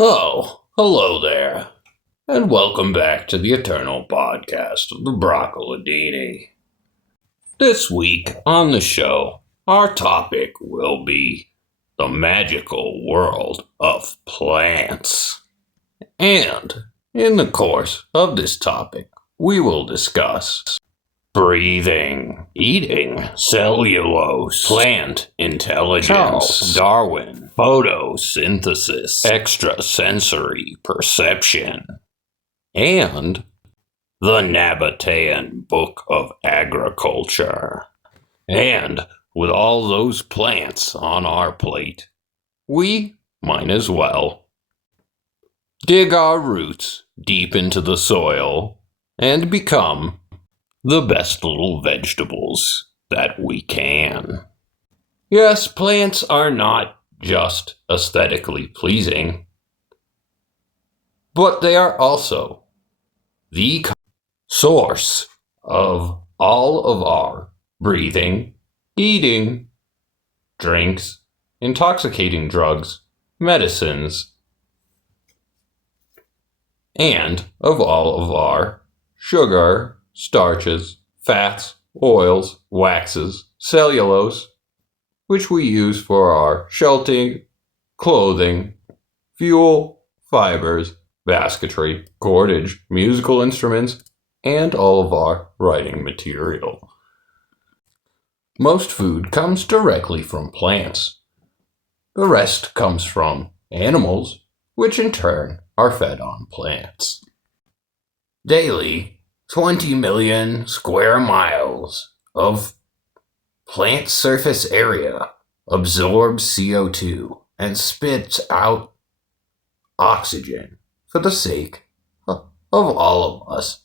Oh, hello there, and welcome back to the Eternal Podcast of the Broccoladini. This week on the show, our topic will be the magical world of plants. And in the course of this topic, we will discuss breathing, eating, cellulose, plant intelligence, Charles Darwin, photosynthesis, extrasensory perception, and the Nabatean Book of Agriculture. And with all those plants on our plate, we might as well dig our roots deep into the soil and become the best little vegetables that we can. Yes, plants are not just aesthetically pleasing, but they are also the source of all of our breathing, eating, drinks, intoxicating drugs, medicines, and of all of our sugar, starches, fats, oils, waxes, cellulose, which we use for our shelting, clothing, fuel, fibers, basketry, cordage, musical instruments, and all of our writing material. Most food comes directly from plants. The rest comes from animals, which in turn are fed on plants. Daily, 20 million square miles of plant surface area absorbs CO2 and spits out oxygen for the sake of all of us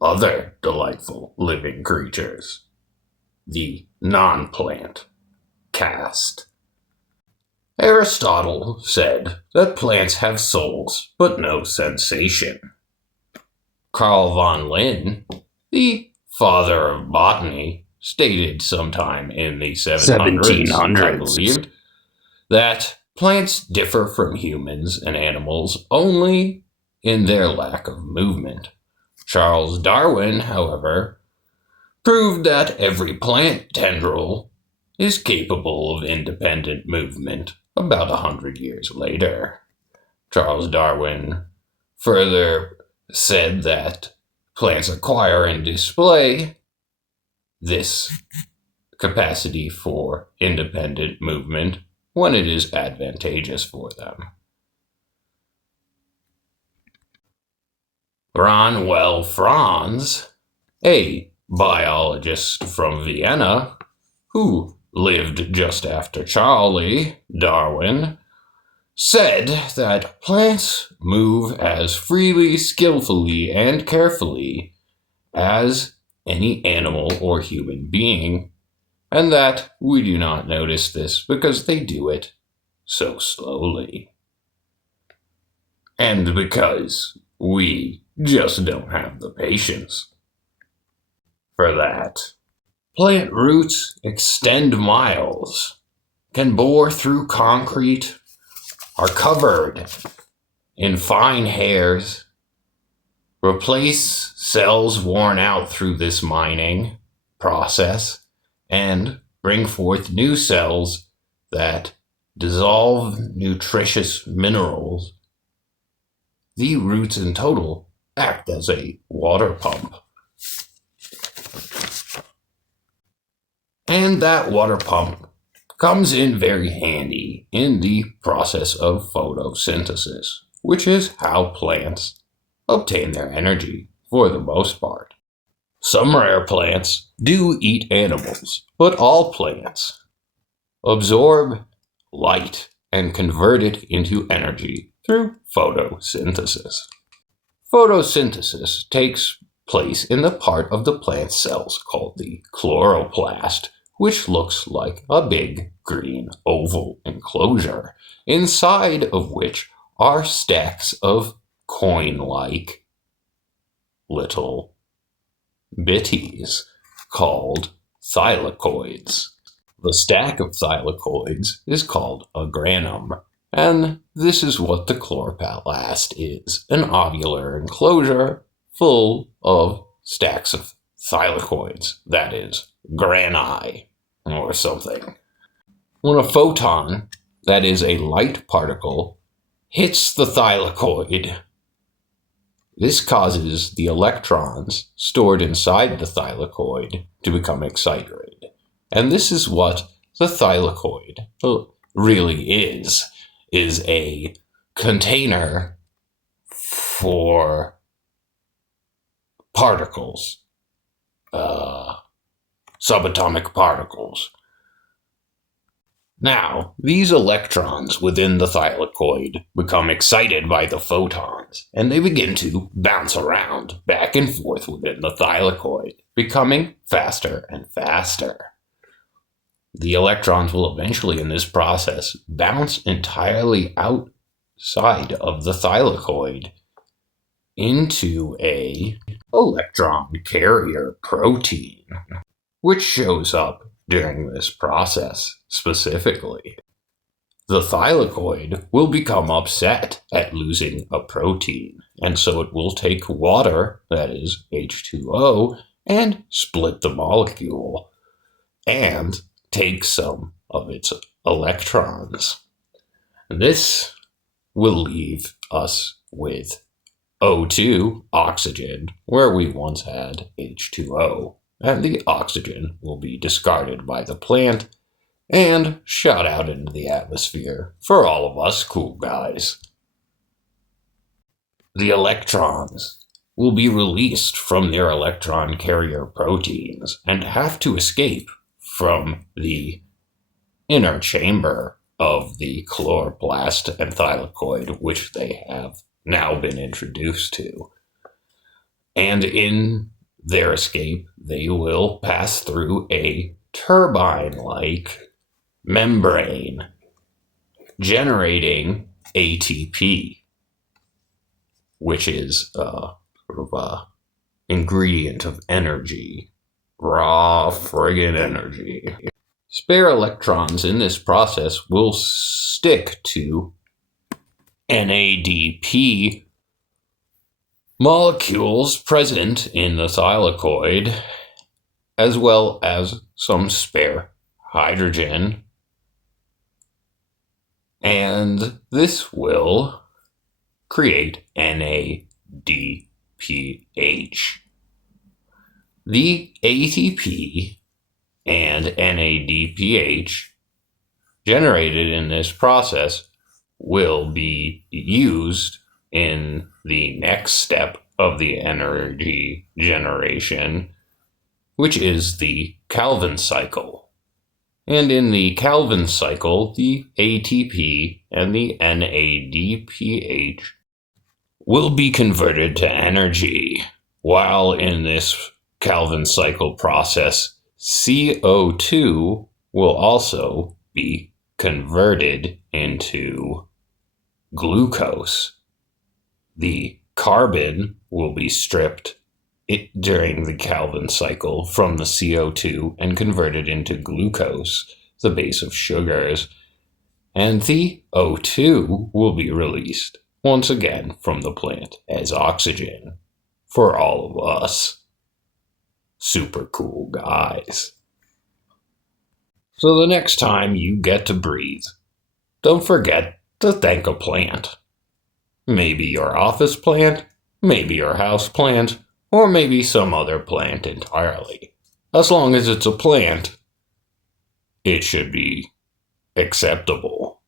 other delightful living creatures. The non-plant caste. Aristotle said that plants have souls but no sensation. Carl von Linné, the father of botany, stated sometime in the 1700s, I believed, that plants differ from humans and animals only in their lack of movement. Charles Darwin, however, proved that every plant tendril is capable of independent movement about 100 years later. Charles Darwin further said that plants acquire and display this capacity for independent movement when it is advantageous for them. Ronwell Franz, a biologist from Vienna who lived just after Charlie Darwin, said that plants move as freely, skillfully, and carefully as any animal or human being, and that we do not notice this because they do it so slowly. And because we just don't have the patience for that. Plant roots extend miles, can bore through concrete, are covered in fine hairs, replace cells worn out through this mining process, and bring forth new cells that dissolve nutritious minerals. The roots in total act as a water pump. And that water pump comes in very handy in the process of photosynthesis, which is how plants obtain their energy for the most part. Some rare plants do eat animals, but all plants absorb light and convert it into energy through photosynthesis. Photosynthesis takes place in the part of the plant cells called the chloroplast, which looks like a big green oval enclosure, inside of which are stacks of coin-like little bitties called thylakoids. The stack of thylakoids is called a granum, And this is what the chloroplast is, an ovular enclosure full of stacks of thylakoids, that is, grani or something. When a photon, that is a light particle, hits the thylakoid, this causes the electrons stored inside the thylakoid to become excited. And this is what the thylakoid really is a container for particles, subatomic particles. Now, these electrons within the thylakoid become excited by the photons, and they begin to bounce around back and forth within the thylakoid, becoming faster and faster. The electrons will eventually, in this process, bounce entirely outside of the thylakoid into a electron carrier protein, which shows up during this process specifically. The thylakoid will become upset at losing a protein, and so it will take water, that is H2O, and split the molecule and take some of its electrons. This will leave us with O2, oxygen, where we once had H2O, and the oxygen will be discarded by the plant and shot out into the atmosphere for all of us cool guys. The electrons will be released from their electron carrier proteins and have to escape from the inner chamber of the chloroplast and thylakoid, which they have now been introduced to. And in their escape, they will pass through a turbine-like membrane, generating ATP, which is a ingredient of energy, raw friggin' energy. Spare electrons in this process will stick to NADP molecules present in the thylakoid, as well as some spare hydrogen, and this will create NADPH. The ATP and NADPH generated in this process will be used in the next step of the energy generation, which is the Calvin cycle. And in the Calvin cycle, the ATP and the NADPH will be converted to energy, while in this Calvin cycle process, CO2 will also be converted into glucose. The carbon will be stripped during the Calvin cycle from the CO2 and converted into glucose, the base of sugars, and the O2 will be released once again from the plant as oxygen for all of us super cool guys. So the next time you get to breathe, don't forget to thank a plant. Maybe your office plant, maybe your house plant, or maybe some other plant entirely. As long as it's a plant, it should be acceptable.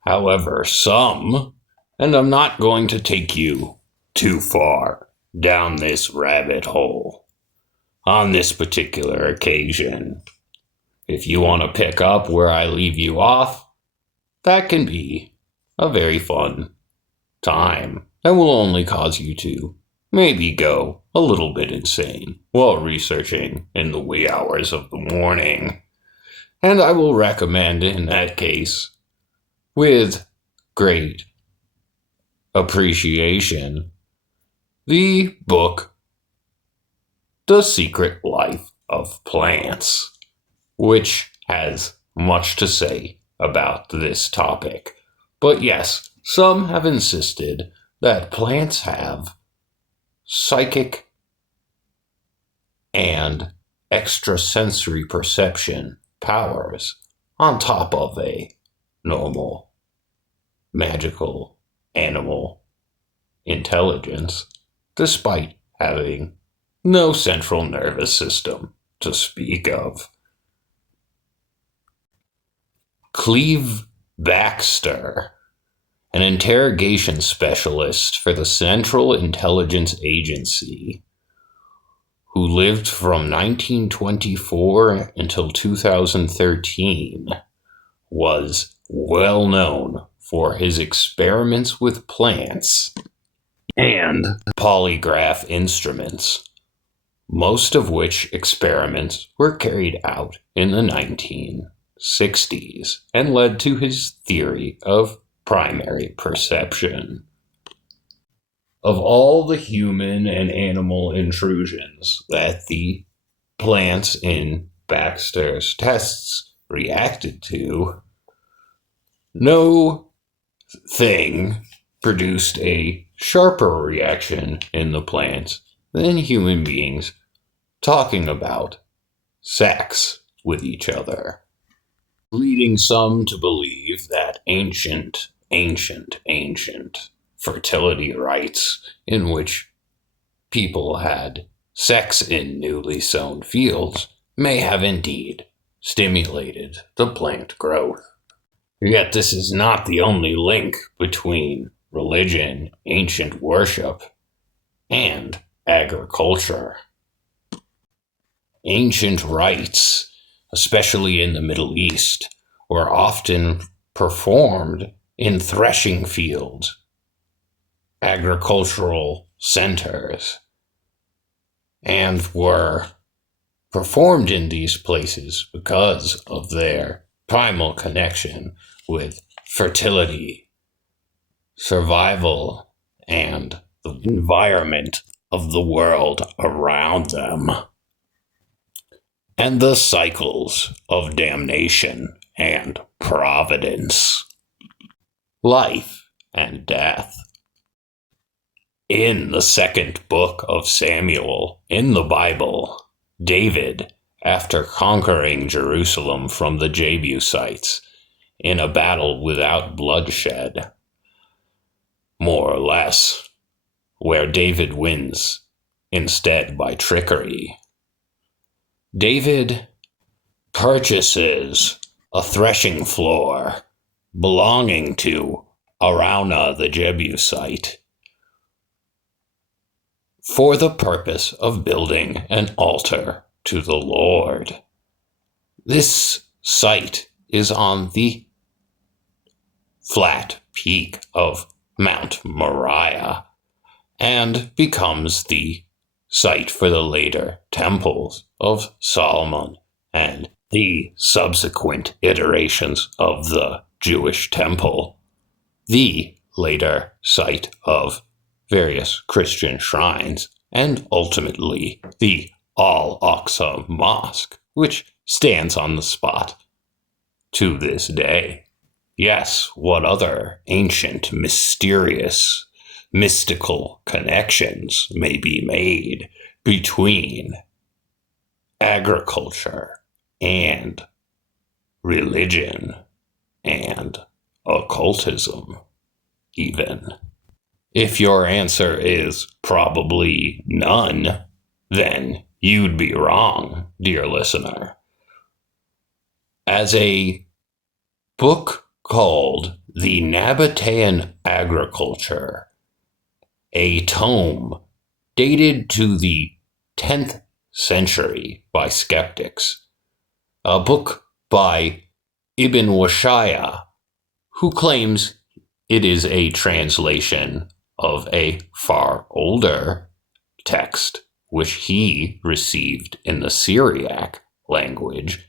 However, some, and I'm not going to take you too far down this rabbit hole on this particular occasion. If you want to pick up where I leave you off, that can be a very fun time and will only cause you to maybe go a little bit insane while researching in the wee hours of the morning. And I will recommend, in that case, with great appreciation, the book The Secret Life of Plants, which has much to say about this topic. But yes, some have insisted that plants have psychic and extrasensory perception powers on top of a normal, magical animal intelligence, despite having no central nervous system to speak of. Cleve Baxter, an interrogation specialist for the Central Intelligence Agency, who lived from 1924 until 2013, was well known for his experiments with plants and polygraph instruments, most of which experiments were carried out in the 1960s and led to his theory of primary perception. Of all the human and animal intrusions that the plants in Baxter's tests reacted to, no thing produced a sharper reaction in the plants than human beings talking about sex with each other, leading some to believe that ancient fertility rites in which people had sex in newly sown fields may have indeed stimulated the plant growth. Yet this is not the only link between religion, ancient worship, and agriculture. Ancient rites, especially in the Middle East, were often performed in threshing fields, agricultural centers, and were performed in these places because of their primal connection with fertility, survival, and the environment of the world around them, and the cycles of damnation and providence, life and death. In the second book of Samuel in the Bible, David, after conquering Jerusalem from the Jebusites in a battle without bloodshed, more or less, where David wins instead by trickery, David purchases a threshing floor belonging to Araunah the Jebusite for the purpose of building an altar to the Lord. This site is on the flat peak of Mount Moriah and becomes the site for the later temples of Solomon and the subsequent iterations of the Jewish temple, the later site of various Christian shrines, and ultimately the Al-Aqsa Mosque, which stands on the spot to this day. Yes, what other ancient, mysterious, mystical connections may be made between agriculture and religion and occultism, even? If your answer is probably none, then you'd be wrong, dear listener. As a book called The Nabatean Agriculture, a tome dated to the 10th century by skeptics, a book by Ibn Washaya, who claims it is a translation of a far older text which he received in the Syriac language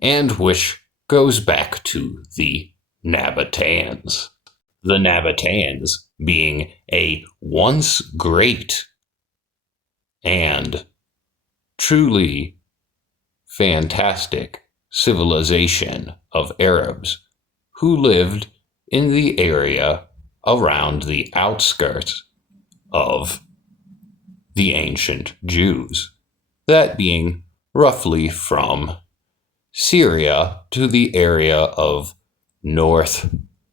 and which goes back to the Nabateans. The Nabateans being a once great and truly fantastic civilization of Arabs who lived in the area around the outskirts of the ancient Jews, that being roughly from Syria to the area of North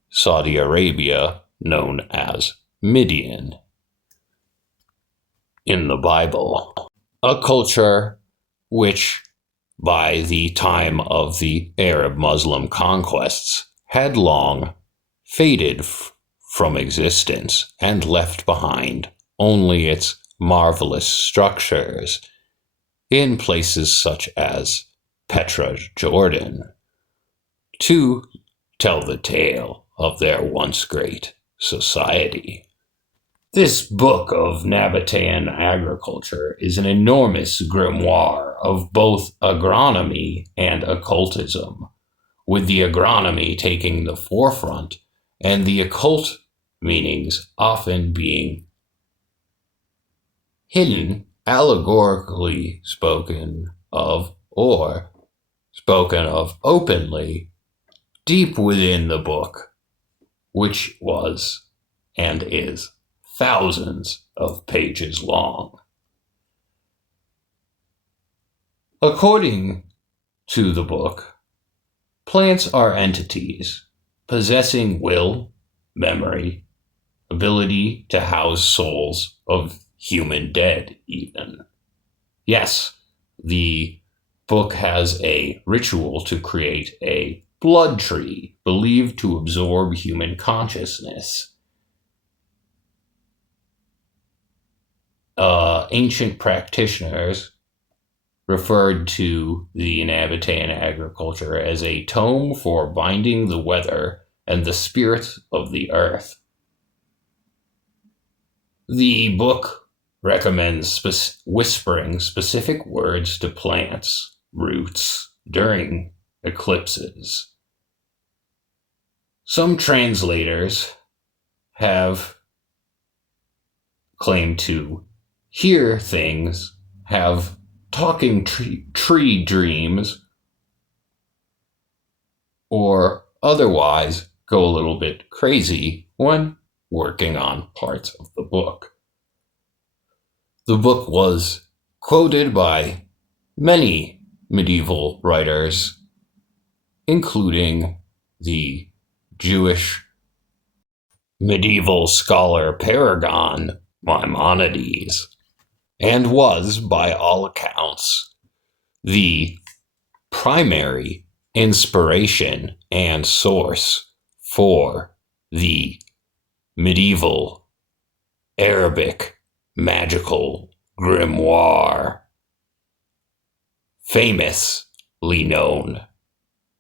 Saudi Arabia, known as Midian in the Bible. A culture which, by the time of the Arab Muslim conquests, had long faded from existence and left behind only its marvelous structures in places such as Petra, Jordan, to tell the tale of their once great society. This book of Nabatean agriculture is an enormous grimoire of both agronomy and occultism, with the agronomy taking the forefront and the occult meanings often being hidden, allegorically spoken of, or spoken of openly deep within the book, which was and is thousands of pages long. According to the book, plants are entities possessing will, memory, ability to house souls of human dead, even. Yes, the book has a ritual to create a blood tree believed to absorb human consciousness. Ancient practitioners referred to the Nabatean agriculture as a tome for binding the weather and the spirits of the earth. The book recommends whispering specific words to plants, roots, during eclipses. Some translators have claimed to hear things, have talking tree dreams, or otherwise go a little bit crazy when working on parts of the book. The book was quoted by many medieval writers, including the Jewish medieval scholar paragon Maimonides, and was, by all accounts, the primary inspiration and source for the medieval Arabic magical grimoire, famously known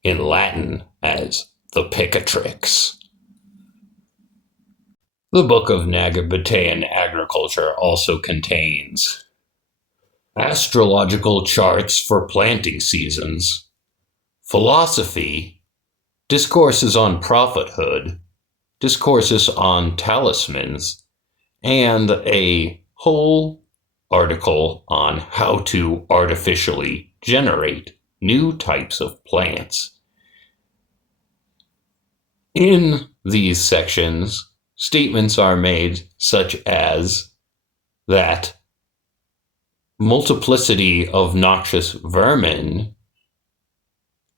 in Latin as the Picatrix. The Book of Nabatean Agriculture also contains astrological charts for planting seasons, philosophy, discourses on prophethood, discourses on talismans, and a whole article on how to artificially generate new types of plants. In these sections, statements are made such as that multiplicity of noxious vermin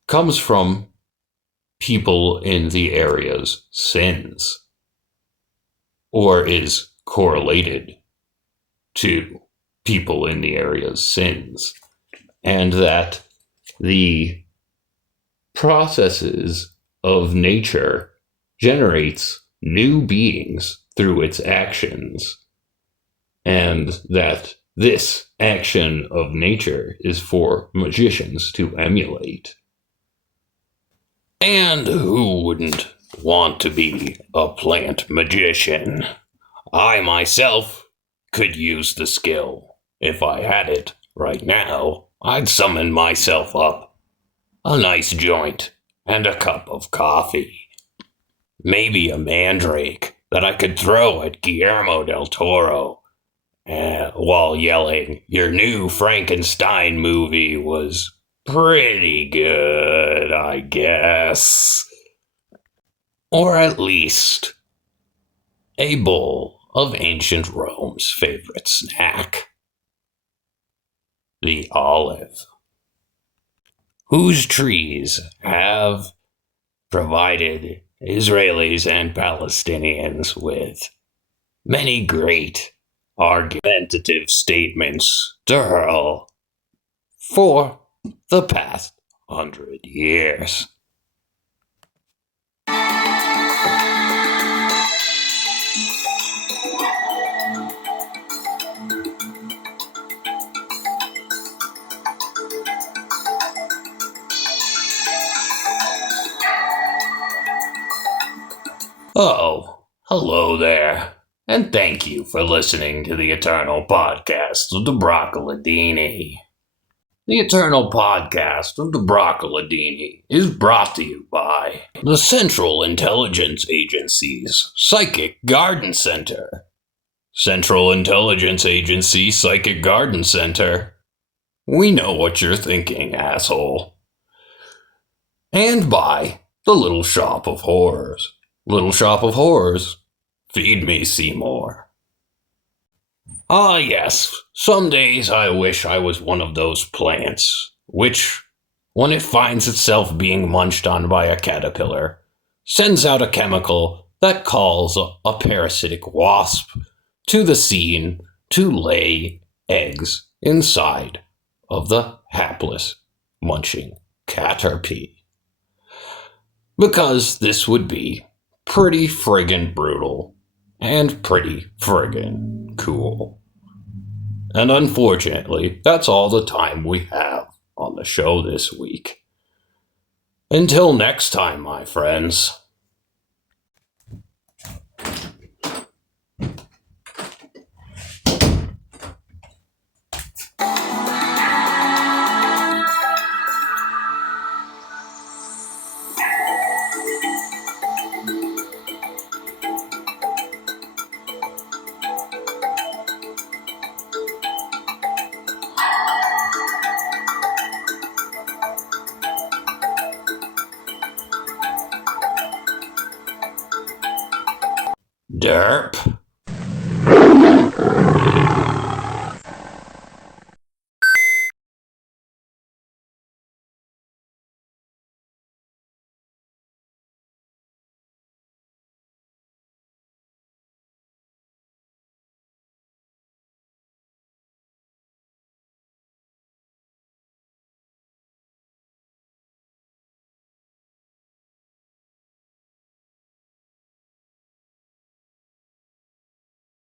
comes from people in the area's sins, or is correlated to people in the area's sins, and that the processes of nature generates new beings through its actions, and that this action of nature is for magicians to emulate. And who wouldn't want to be a plant magician? I myself could use the skill. If I had it right now, I'd summon myself up a nice joint and a cup of coffee. Maybe a mandrake that I could throw at Guillermo del Toro while yelling, "Your new Frankenstein movie was pretty good, I guess." or at least a bowl of ancient Rome's favorite snack, the olive, whose trees have provided Israelis and Palestinians with many great argumentative statements to hurl for the past 100 years. Oh, hello there, and thank you for listening to the Eternal Podcast of the Broccoladini. The Eternal Podcast of the Broccoladini is brought to you by the Central Intelligence Agency's Psychic Garden Center. Central Intelligence Agency Psychic Garden Center. We know what you're thinking, asshole. And by the Little Shop of Horrors. Little Shop of Horrors. Feed me, Seymour. Ah, yes, some days I wish I was one of those plants, which, when it finds itself being munched on by a caterpillar, sends out a chemical that calls a parasitic wasp to the scene to lay eggs inside of the hapless munching caterpie. Because this would be pretty friggin' brutal and pretty friggin' cool. And unfortunately, that's all the time we have on the show this week. Until next time, my friends. Derp.